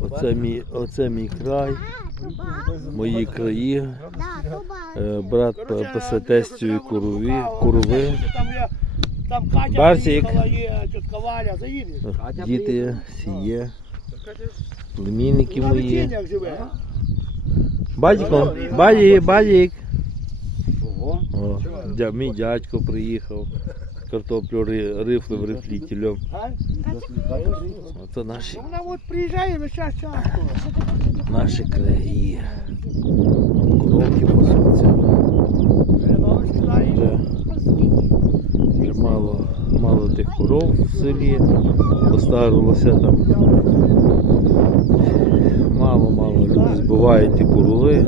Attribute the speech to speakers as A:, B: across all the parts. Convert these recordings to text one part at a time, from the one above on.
A: Оце мій, оце мій край, мої краї. Е, Брат пасе тестю курові, курови.
B: Там Катя є тітка Валя, заїдеш.
A: Діти, сіє, племінники мої. Бадіко, бадік, бадік. Мій дядько приїхав. Картоплю ри, рифлив рифлітелем.
B: А?
A: Оце наші,
B: Вона от приїжджає весь час часто.
A: наші краї. Коровки пасуться. Вже, мало, мало тих коров в селі. Постарилося там. Мало-мало люди збивають ті корови.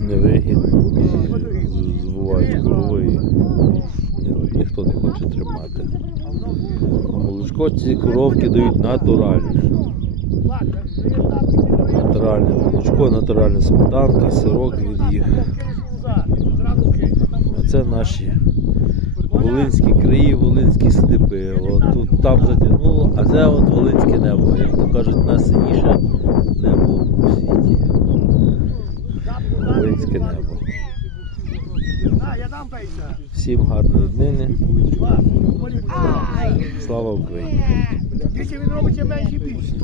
A: Невигідно. З- Збивають корови. і ні- Ніхто тримати. Молочко ці коровки дають натуральне. Натуральне молочко, натуральна сметанка, сирок від їх. Оце наші Волинські краї, Волинські степи. От тут там затягнуло, а це от Волинське небо. Як то кажуть, найсильніше небо у світі. Волинське небо.
B: Я дам пейса.
A: Всім гарної днини. Слава Україні!
B: Він більше.